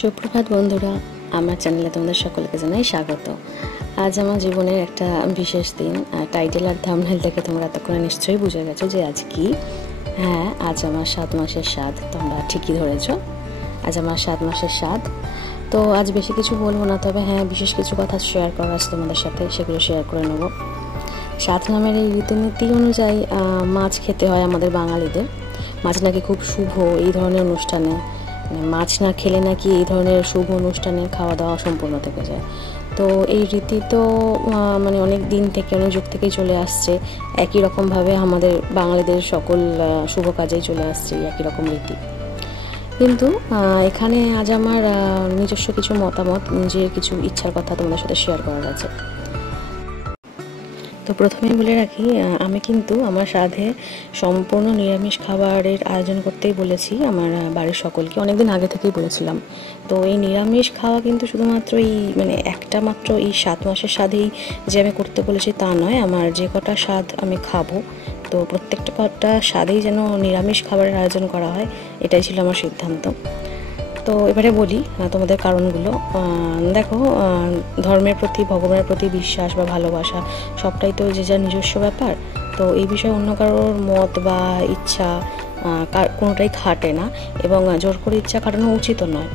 সুপ্রভাত বন্ধুরা, আমার চ্যানেলে তোমাদের সকলকে জানাই স্বাগত। আজ আমার জীবনের একটা বিশেষ দিন। টাইটেল আর থাম্বনেল থেকে তোমরা এতক্ষণে নিশ্চয়ই বুঝে গেছো যে আজ কি। হ্যাঁ, আজ আমার 7 মাসের স্বাদ। তোমরা ঠিকই ধরেছ, আজ আমার 7 মাসের স্বাদ। তো আজ বেশি কিছু বলবো না, তবে হ্যাঁ বিশেষ কিছু কথা শেয়ার করা আছে তোমাদের সাথে, সেগুলো শেয়ার করে নেবো। সাত নামের এই রীতিনীতি অনুযায়ী মাছ খেতে হয় আমাদের বাঙালিদের। মাছ নাকি খুব শুভ এই ধরনের অনুষ্ঠানে, মাছ না খেলে নাকি এই ধরনের শুভ অনুষ্ঠানে খাওয়া দাওয়া সম্পূর্ণ থেকে যায়। তো এই রীতি তো মানে অনেক দিন থেকে, অনেক যুগ থেকেই চলে আসছে। একই রকমভাবে আমাদের বাঙালিদের সকল শুভ কাজেই চলে আসছে একই রকম রীতি। কিন্তু এখানে আজ আমার নিজস্ব কিছু মতামত, নিজের কিছু ইচ্ছার কথা তোমাদের সাথে শেয়ার করার আছে। তো প্রথমেই বলে রাখি, আমি কিন্তু আমার সাধে সম্পূর্ণ নিরামিষ খাবারের আয়োজন করতেই বলেছি আমার বাড়ির সকলকে, অনেকদিন আগে থেকেই বলেছিলাম। তো এই নিরামিষ খাওয়া কিন্তু শুধুমাত্র এই মানে একটা মাত্র এই 7 মাসের স্বাদেই যে আমি করতে বলেছি তা নয়। আমার যে কটা স্বাদ আমি খাবো, তো প্রত্যেকটা কটা স্বাদেই যেন নিরামিষ খাবারের আয়োজন করা হয়, এটাই ছিল আমার সিদ্ধান্ত। তো এবারে বলি তোমাদের কারণগুলো। দেখো, ধর্মের প্রতি, ভগবানের প্রতি বিশ্বাস বা ভালোবাসা সবটাই তো যে যার নিজস্ব ব্যাপার। তো এই বিষয়ে অন্য কারোর মত বা ইচ্ছা কোনোটাই খাটে না, এবং জোর করে ইচ্ছা খাটানো উচিতও নয়।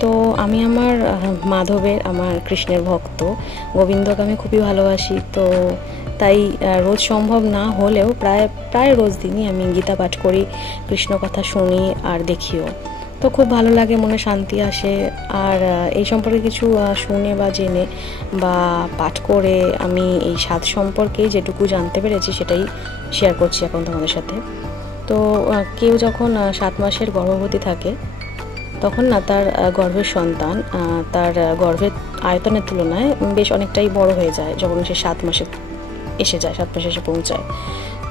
তো আমি আমার মাধবের, আমার কৃষ্ণের ভক্ত, গোবিন্দকে আমি খুবই ভালোবাসি। তো তাই রোজ সম্ভব না হলেও প্রায় রোজ দিনই আমি গীতা পাঠ করি, কৃষ্ণ কথা শুনি আর দেখিও। তো খুব ভালো লাগে, মনে শান্তি আসে। আর এই সম্পর্কে কিছু শুনে বা জেনে বা পাঠ করে আমি এই স্বাদ সম্পর্কে যেটুকু জানতে পেরেছি সেটাই শেয়ার করছি এখন তোমাদের সাথে। তো কেউ যখন 7 মাসের গর্ভবতী থাকে, তখন না তার গর্ভের সন্তান তার গর্ভের আয়তনের তুলনায় বেশ অনেকটাই বড় হয়ে যায় যখন সে 7 মাসে এসে যায়, 7 মাসে এসে পৌঁছায়।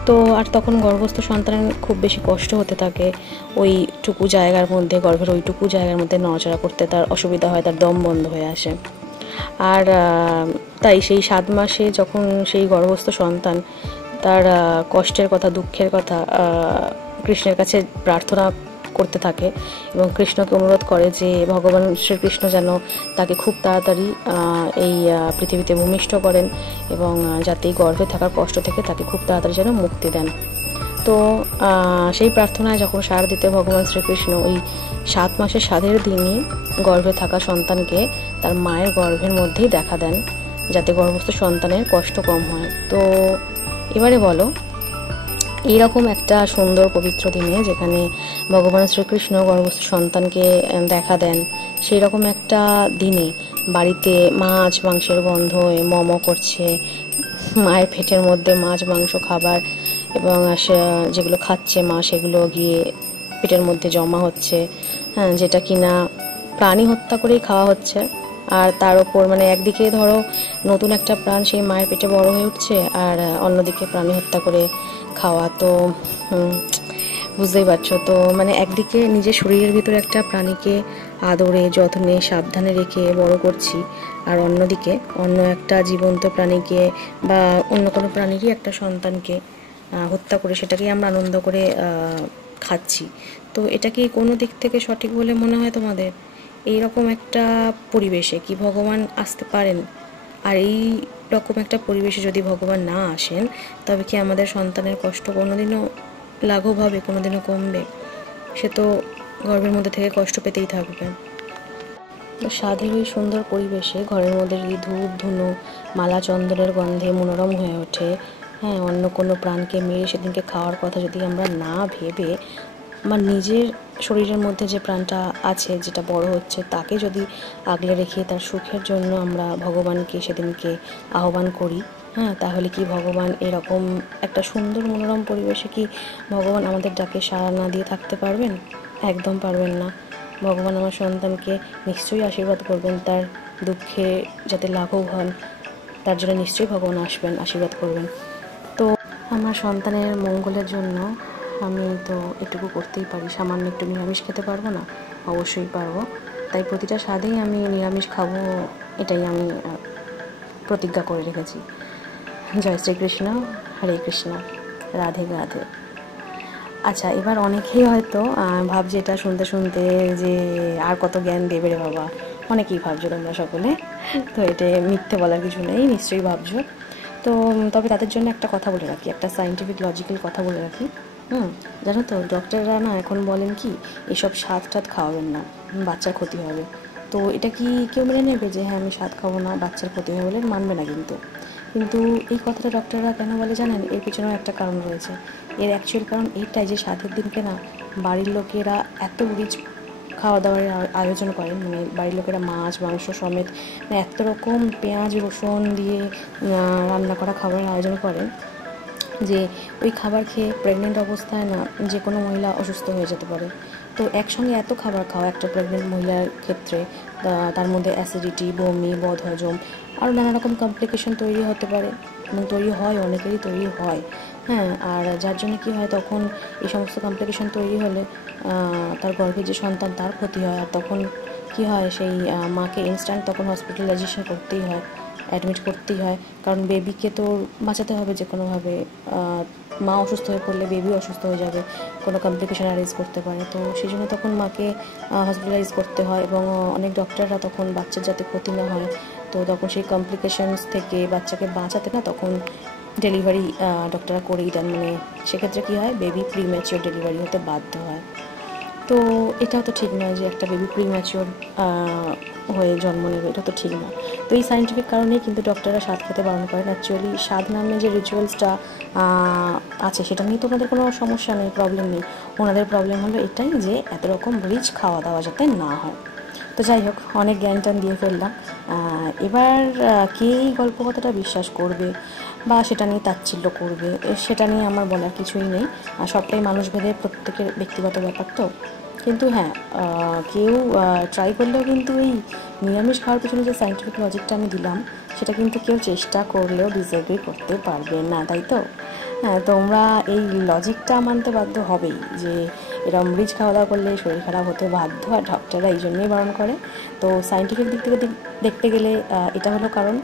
তো আর তখন গর্ভস্থ সন্তানের খুব বেশি কষ্ট হতে থাকে। ওইটুকু জায়গার মধ্যে, গর্ভের ওইটুকু জায়গার মধ্যে নড়াচড়া করতে তার অসুবিধা হয়, তার দম বন্ধ হয়ে আসে। আর তাই সেই 7 মাসে যখন সেই গর্ভস্থ সন্তান তার কষ্টের কথা, দুঃখের কথা কৃষ্ণের কাছে প্রার্থনা করতে থাকে এবং কৃষ্ণকে অনুরোধ করে যে ভগবান শ্রীকৃষ্ণ যেন তাকে খুব তাড়াতাড়ি এই পৃথিবীতে ভূমিষ্ঠ করেন এবং যাতে এই গর্ভে থাকার কষ্ট থেকে তাকে খুব তাড়াতাড়ি যেন মুক্তি দেন। তো সেই প্রার্থনায় যখন সাড়া দিতে ভগবান শ্রীকৃষ্ণ ওই 7 মাসের স্বাদের দিনই গর্ভে থাকা সন্তানকে তার মায়ের গর্ভের মধ্যেই দেখা দেন, যাতে গর্ভস্থ সন্তানের কষ্ট কম হয়। তো এবারে বলো, এইরকম একটা সুন্দর পবিত্র দিনে যেখানে ভগবান শ্রীকৃষ্ণ গর্ভস্থ সন্তানকে দেখা দেন, সেই রকম একটা দিনে বাড়িতে মাছ মাংসের গন্ধ মম করছে, মায়ের পেটের মধ্যে মাছ মাংস খাবার এবং যেগুলো খাচ্ছে মা সেগুলো গিয়ে পেটের মধ্যে জমা হচ্ছে, হ্যাঁ, যেটা কিনা প্রাণী হত্যা করেই খাওয়া হচ্ছে। আর তার ওপর মানে একদিকে ধরো নতুন একটা প্রাণ সেই মায়ের পেটে বড় হয়ে উঠছে, আর অন্যদিকে প্রাণী হত্যা করে খাওয়া। তো বুঝতেই পারছো, তো মানে একদিকে নিজের শরীরের ভিতরে একটা প্রাণীকে আদরে যত্নে সাবধানে রেখে বড় করছি, আর অন্যদিকে অন্য একটা জীবন্ত প্রাণীকে বা অন্য কোনো প্রাণীরই একটা সন্তানকে হত্যা করে সেটাকেই আমরা আনন্দ করে খাচ্ছি। তো এটা কি কোনো দিক থেকে সঠিক বলে মনে হয় তোমাদের? এইরকম একটা পরিবেশে কি ভগবান আসতে পারেন? আর এই রকম একটা পরিবেশে যদি ভগবান না আসেন, তবে কি আমাদের সন্তানের কষ্ট কোনোদিনও লাঘব হবে, কোনোদিনও কমবে? সে তো গর্ভের মধ্যে থেকে কষ্ট পেতেই থাকবে। তো স্বাধীন ওই সুন্দর পরিবেশে ঘরের মধ্যে যদি ধূপ ধুনো মালা চন্দনের গন্ধে মনোরম হয়ে ওঠে, হ্যাঁ, অন্য কোনো প্রাণকে মেরে সেদিনকে খাওয়ার কথা যদি আমরা না ভেবে আমার নিজের শরীরের মধ্যে যে প্রাণটা আছে, যেটা বড় হচ্ছে, তাকে যদি আগলে রেখে তার সুখের জন্য আমরা ভগবানকে সেদিনকে আহ্বান করি, হ্যাঁ, তাহলে কি ভগবান এরকম একটা সুন্দর মনোরম পরিবেশে কি ভগবান আমাদের ডাকে সাড়া না দিয়ে থাকতে পারবেন? একদম পারবেন না। ভগবান আমার সন্তানকে নিশ্চয়ই আশীর্বাদ করবেন, তার দুঃখে যাতে লাঘব হন তার জন্য নিশ্চয়ই ভগবান আসবেন, আশীর্বাদ করবেন। তো আমার সন্তানের মঙ্গলের জন্য আমি তো এটুকু করতেই পারি। সামান্য একটু নিরামিষ খেতে পারবো না? অবশ্যই পারবো। তাই প্রতিটা স্বাদেই আমি নিরামিষ খাবো, এটাই আমি প্রতিজ্ঞা করে রেখেছি। জয় শ্রীকৃষ্ণ, হরে কৃষ্ণ, রাধে রাধে। আচ্ছা, এবার অনেকেই হয়তো ভাবছে এটা শুনতে শুনতে যে আর কত জ্ঞান দেবে রে বাবা, অনেকেই ভাবছো তোমরা সকলে। তো এটা মিথ্যে বলার কিছু নেই, নিশ্চয়ই ভাবছো। তো তবে তাদের জন্য একটা কথা বলে রাখি, একটা সায়েন্টিফিক লজিক্যাল কথা বলে রাখি। হুম। জানো তো ডক্টররা না এখন বলেন কি, এসব স্বাদ টাদ খাওয়াবেন না, বাচ্চার ক্ষতি হবে। তো এটা কি কেউ মেনে নেবে যে হ্যাঁ আমি স্বাদ খাবো না, বাচ্চার ক্ষতি হবে বলে? মানবে না কিন্তু। কিন্তু এই কথাটা ডক্টররা কেন বলে জানেন? এর পিছনেও একটা কারণ রয়েছে। এর অ্যাকচুয়াল কারণ এইটাই যে স্বাদের দিনকে না বাড়ির লোকেরা এত রিচ খাওয়া দাওয়ার আয়োজন করেন, মানে বাড়ির লোকেরা মাছ মাংস সমেত মানে এত রকম পেঁয়াজ রসুন দিয়ে রান্না করা খাবারের আয়োজন করেন যে ওই খাবার খেয়ে প্রেগনেন্ট অবস্থায় না যে কোনো মহিলা অসুস্থ হয়ে যেতে পারে। তো একসঙ্গে এত খাবার খাওয়া একটা প্রেগনেন্ট মহিলার ক্ষেত্রে তার মধ্যে অ্যাসিডিটি, বমি, বদহজম আরও নানা রকম কমপ্লিকেশন তৈরি হতে পারে, এবং তৈরি হয়, অনেকেরই তৈরি হয়। হ্যাঁ, আর যার জন্য কী হয়, তখন এই সমস্ত কমপ্লিকেশন তৈরি হলে তার গর্ভে যে সন্তান তার ক্ষতি হয়। আর তখন কী হয়, সেই মাকে ইনস্ট্যান্ট তখন হসপিটালাইজেশন করতেই হয়, অ্যাডমিট করতেই হয়। কারণ বেবিকে তো বাঁচাতে হবে যে কোনোভাবে। মা অসুস্থ হয়ে পড়লে বেবিও অসুস্থ হয়ে যাবে, কোনো কমপ্লিকেশন অ্যারেজ করতে পারে। তো সেই জন্য তখন মাকে হসপিটালাইজ করতে হয়, এবং অনেক ডক্টররা তখন বাচ্চার যাতে ক্ষতি না হয়, তো তখন সেই কমপ্লিকেশনস থেকে বাচ্চাকে বাঁচাতে না তখন ডেলিভারি ডক্টররা করেই দেন। মানে সেক্ষেত্রে কী হয়, বেবি প্রিম্যাচিওর ডেলিভারি হতে বাধ্য হয়। তো এটাও তো ঠিক নয় যে একটা বেবি প্রিম্যাচিওর হয়ে জন্ম নেবে, এটা তো ঠিক না। তো এই সায়েন্টিফিক কারণেই কিন্তু ডক্টররা স্বাদ খেতে বারণ করেন। অ্যাকচুয়ালি স্বাদ নামে যে রিচুয়ালসটা আছে সেটা নিয়ে তো ওনাদের কোনো সমস্যা নেই, প্রবলেম নেই। ওনাদের প্রবলেম হলো এটাই যে এত রকম রিচ খাওয়া দাওয়া যাতে না হয়। তো যাই হোক, অনেক জ্ঞান টান দিয়ে ফেললাম। এবার কে এই গল্প কথাটা বিশ্বাস করবে বা সেটা নিয়ে তাচ্ছিল্য করবে, সেটা নিয়ে আমার বলার কিছুই নেই। আর সবটাই মানুষভেদে, প্রত্যেকের ব্যক্তিগত ব্যাপার তো। কিন্তু হ্যাঁ, কেউ ট্রাই করলেও কিন্তু এই নিরামিষ খাওয়ার পিছনে যে সায়েন্টিফিক লজিকটা আমি দিলাম, সেটা কিন্তু কেউ চেষ্টা করলেও ডিসএগ্রি করতে পারবে না, তাই তো? হ্যাঁ, তোমরা এই লজিকটা মানতে বাধ্য হবেই যে এরম রিচ খাওয়া দাওয়া করলে শরীর খারাপ হতে বাধ্য, আর ডক্টররা এই জন্যই বারণ করে। তো সায়েন্টিফিক দিক থেকে দেখতে গেলে এটা হলো কারণ।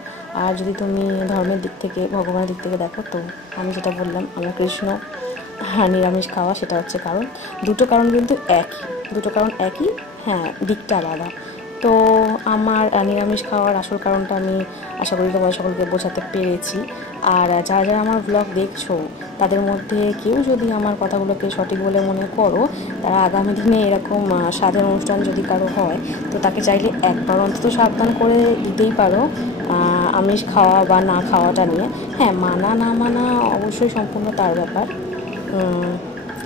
আর যদি তুমি ধর্মের দিক থেকে, ভগবানের দিক থেকে দেখো, তো আমি যেটা বললাম, আমার কৃষ্ণ, হ্যাঁ, নিরামিষ খাওয়া সেটা হচ্ছে কারণ। দুটো কারণ কিন্তু একই, দুটো কারণ একই, হ্যাঁ, দিকটা আলাদা। তো আমার নিরামিষ খাওয়ার আসল কারণটা আমি আশা করি তোমাদের সকলকে বোঝাতে পেরেছি। আর যারা যারা আমার ব্লগ দেখছো, তাদের মধ্যে কেউ যদি আমার কথাগুলোকে সঠিক বলে মনে করো, তারা আগামী দিনে এরকম স্বাদের অনুষ্ঠান যদি কারো হয়, তো তাকে চাইলে একবার অন্তত সাবধান করে দিতেই পারো আমিষ খাওয়া বা না খাওয়াটা নিয়ে। হ্যাঁ, মানা না মানা অবশ্যই সম্পূর্ণ তার ব্যাপার।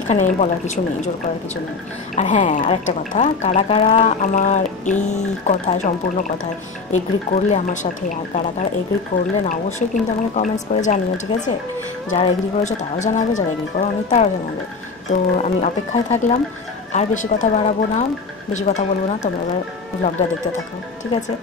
এখানে বলার কিছু নেই, জোর করার কিছু নেই। আর হ্যাঁ, আরেকটা কথা, কারা কারা আমার এই কথায়, সম্পূর্ণ কথায় এগ্রি করলে আমার সাথে, আর কারা কারা এগ্রি করলে না, অবশ্যই কিন্তু আমাকে কমেন্টস করে জানিও, ঠিক আছে? যারা এগ্রি করেছো তারাও জানাবে, যারা এগ্রি করো অনেক তারাও জানাবে। তো আমি অপেক্ষায় থাকলাম, আর বেশি কথা বাড়াবো না, বেশি কথা বলবো না। তোমরা এবার ব্লগটা দেখতে থাকো, ঠিক আছে?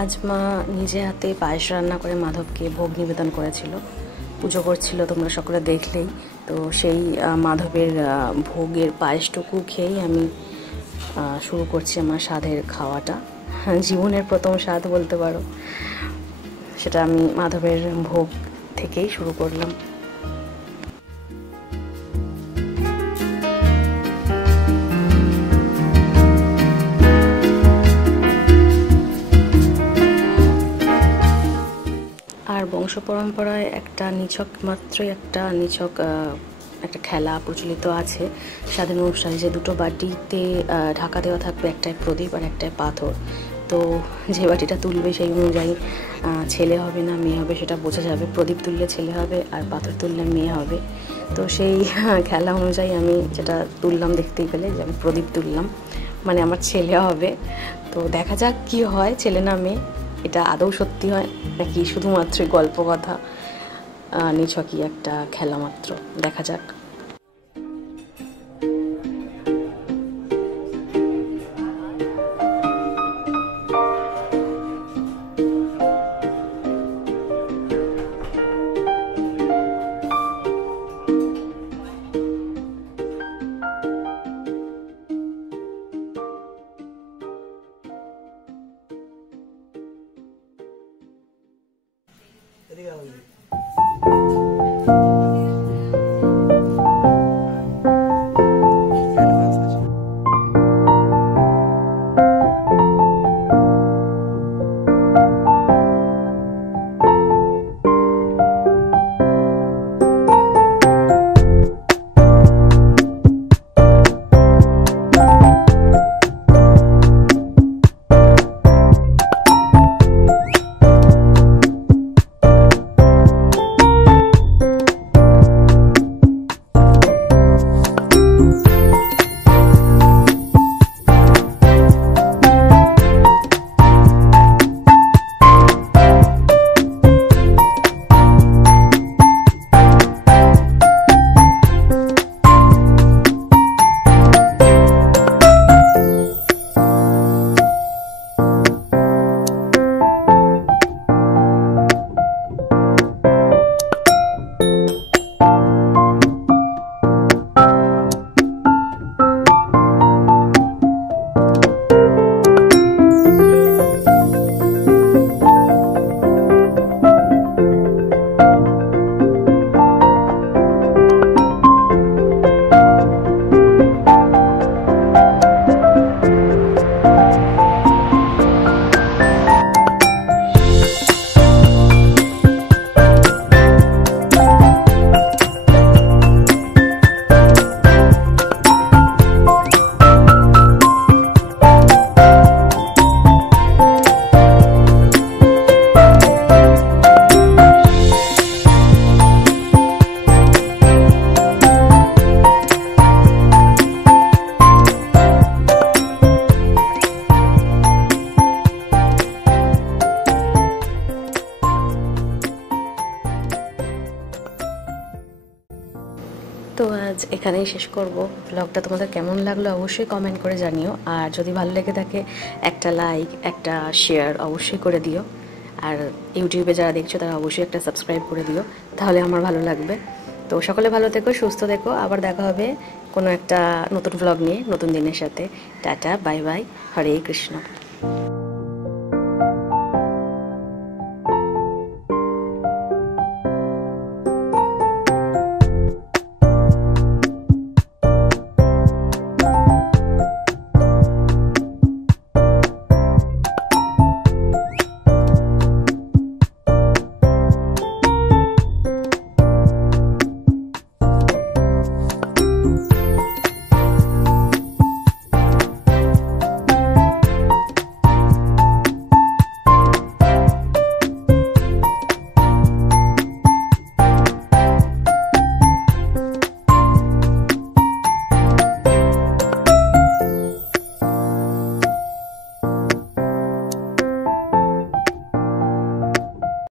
আজ মা নিজে হাতে পায়েস রান্না করে মাধবকে ভোগ নিবেদন করেছিল, পুজো করছিল, তোমরা সকলে দেখলেই। তো সেই মাধবের ভোগের পায়েসটুকু খেয়েই আমি শুরু করছি আমার স্বাদের খাওয়াটা। জীবনের প্রথম স্বাদ বলতে পারো, সেটা আমি মাধবের ভোগ থেকেই শুরু করলাম। আর বংশ পরম্পরায় একটা নিছক একটা খেলা প্রচলিত আছে স্বাধীন অনুষ্ঠানে, যে দুটো বাটিতে ঢাকা দেওয়া থাকবে, একটায় প্রদীপ আর একটায় পাথর। তো যে বাটিটা তুলবে সেই অনুযায়ী ছেলে হবে না মেয়ে হবে সেটা বোঝা যাবে। প্রদীপ তুললে ছেলে হবে আর পাথর তুললে মেয়ে হবে। তো সেই খেলা অনুযায়ী আমি যেটা তুললাম, দেখতেই পেলে যে আমি প্রদীপ তুললাম, মানে আমার ছেলে হবে। তো দেখা যাক কি হয়, ছেলে না মেয়ে, এটা আদৌ সত্যি হয় নাকি শুধুমাত্র গল্প কথা, নিছকই একটা খেলা মাত্র, দেখা যাক। তো আজ এখানেই শেষ করব। ব্লগটা তোমাদের কেমন লাগলো অবশ্যই কমেন্ট করে জানিও, আর যদি ভালো লেগে থাকে একটা লাইক, একটা শেয়ার অবশ্যই করে দিও। আর ইউটিউবে যারা দেখছো তারা অবশ্যই একটা সাবস্ক্রাইব করে দিও, তাহলে আমার ভালো লাগবে। তো সকলে ভালো থেকো, সুস্থ থেকো, আবার দেখা হবে কোনো একটা নতুন ব্লগ নিয়ে নতুন দিনের সাথে। টাটা, বাই বাই, হরে কৃষ্ণ।